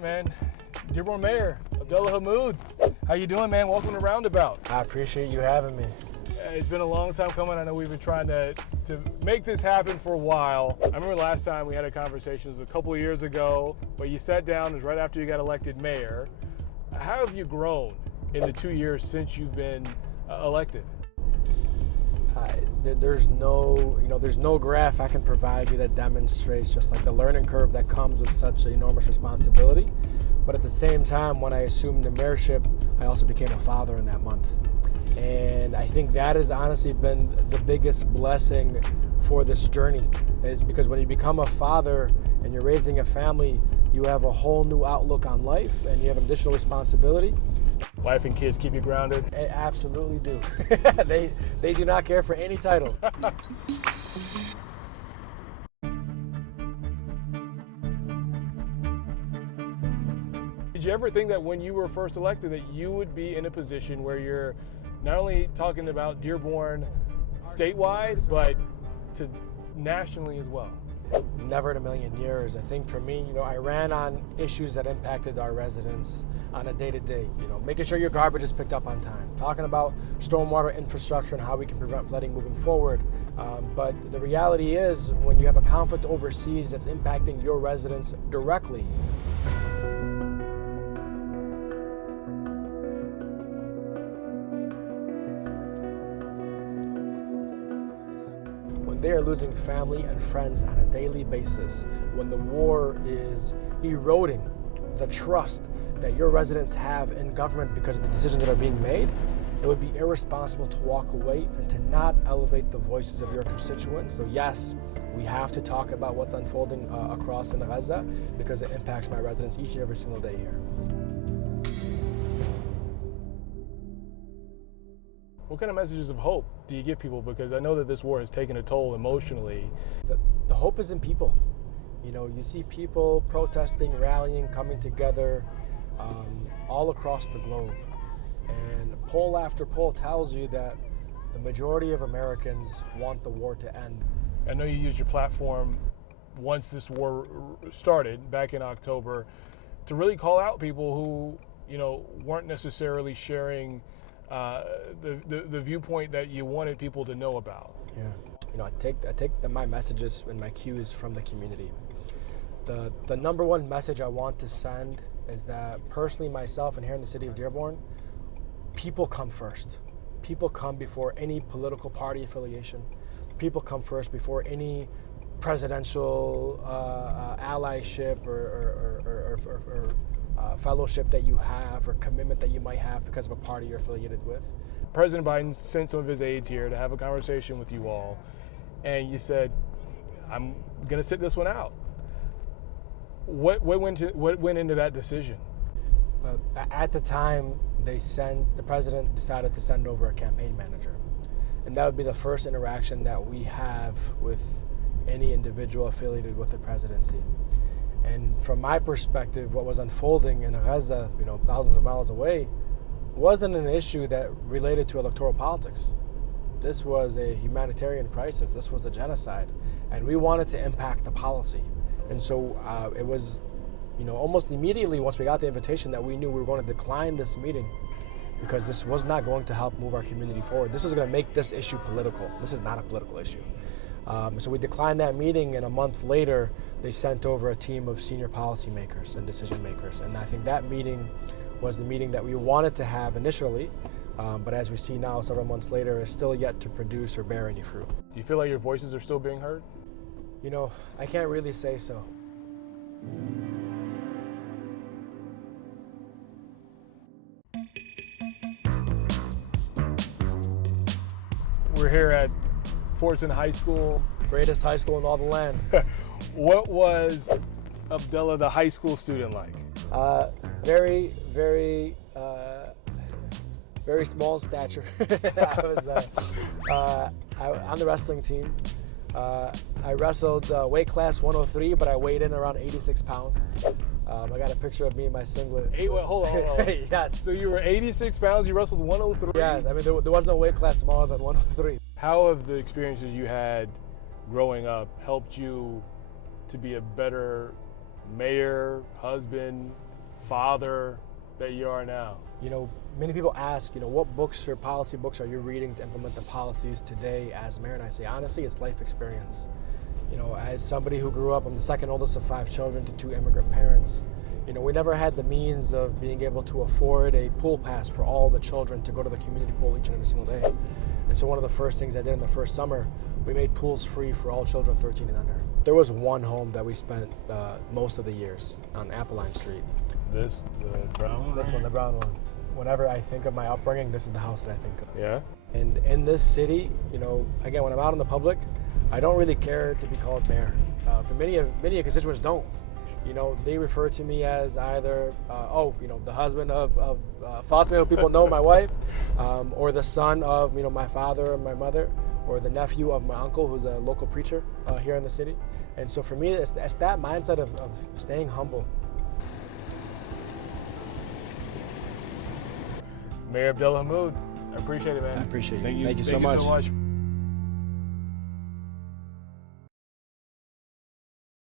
right, man. Dearborn Mayor Abdullah Hammoud. How you doing, man? Welcome to Roundabout. I appreciate you having me. It's been a long time coming. I know we've been trying to make this happen for a while. I remember last time we had a conversation, it was a couple of years ago, but you sat down, it was right after you got elected mayor. How have you grown in the 2 years since you've been elected? There's no graph I can provide you that demonstrates just like the learning curve that comes with such an enormous responsibility. But at the same time, when I assumed the mayorship, I also became a father in that month. And I think that has honestly been the biggest blessing for this journey, is because when you become a father and you're raising a family, you have a whole new outlook on life and you have an additional responsibility. Wife and kids keep you grounded? They absolutely do. They do not care for any title. Did you ever think that when you were first elected that you would be in a position where you're not only talking about Dearborn statewide, but to nationally as well? Never in a million years. I think for me, I ran on issues that impacted our residents on a day-to-day, making sure your garbage is picked up on time, talking about stormwater infrastructure and how we can prevent flooding moving forward. But the reality is, when you have a conflict overseas that's impacting your residents directly, they are losing family and friends on a daily basis, when the war is eroding the trust that your residents have in government because of the decisions that are being made, it would be irresponsible to walk away and to not elevate the voices of your constituents. So yes, we have to talk about what's unfolding across in Gaza, because it impacts my residents each and every single day here. What kind of messages of hope do you give people? Because I know that this war has taken a toll emotionally. The hope is in people. You see people protesting, rallying, coming together all across the globe. And poll after poll tells you that the majority of Americans want the war to end. I know you used your platform once this war started back in October to really call out people who, weren't necessarily sharing the viewpoint that you wanted people to know about. Yeah, I take my messages and my cues from the community. The number one message I want to send is that personally, myself and here in the city of Dearborn, people come first. People come before any political party affiliation. People come first before any presidential allyship or fellowship that you have or commitment that you might have because of a party you're affiliated with. President Biden sent some of his aides here to have a conversation with you all, and you said, I'm going to sit this one out. What went into that decision? At the time, the president decided to send over a campaign manager. And that would be the first interaction that we have with any individual affiliated with the presidency. And from my perspective, what was unfolding in Gaza, thousands of miles away, wasn't an issue that related to electoral politics. This was a humanitarian crisis. This was a genocide. And we wanted to impact the policy. And so it was, almost immediately once we got the invitation that we knew we were going to decline this meeting, because this was not going to help move our community forward. This was going to make this issue political. This is not a political issue. So we declined that meeting, and a month later, they sent over a team of senior policymakers and decision makers. And I think that meeting was the meeting that we wanted to have initially, but as we see now, several months later, is still yet to produce or bear any fruit. Do you feel like your voices are still being heard? I can't really say so. We're here at Fortson High School. Greatest high school in all the land. What was Abdullah, the high school student, like? Very, very, very small stature. I was on the wrestling team. I wrestled weight class 103, but I weighed in around 86 pounds. I got a picture of me in my singlet. Hold on. Yes. So you were 86 pounds, you wrestled 103? Yes, there was no weight class smaller than 103. How have the experiences you had growing up helped you to be a better mayor, husband, father that you are now? You know, many people ask, you know, what books or policy books are you reading to implement the policies today as mayor? And I say, honestly, it's life experience. You know, as somebody who grew up, I'm the second oldest of 5 children to 2 immigrant parents. You know, we never had the means of being able to afford a pool pass for all the children to go to the community pool each and every single day. And so one of the first things I did in the first summer, we made pools free for all children 13 and under. There was one home that we spent most of the years on Appeline Street. This, the brown one? This one, the brown one. Whenever I think of my upbringing, this is the house that I think of. Yeah? And in this city, you know, again, when I'm out in the public, I don't really care to be called mayor. For many constituents don't. You know, they refer to me as either, you know, the husband of Fatima, who people know, my wife, or the son of, you know, my father and my mother, or the nephew of my uncle, who's a local preacher here in the city. And so for me, it's that mindset of staying humble. Mayor Abdullah Hammoud, I appreciate it, man. I appreciate you. Thank you so much. so much.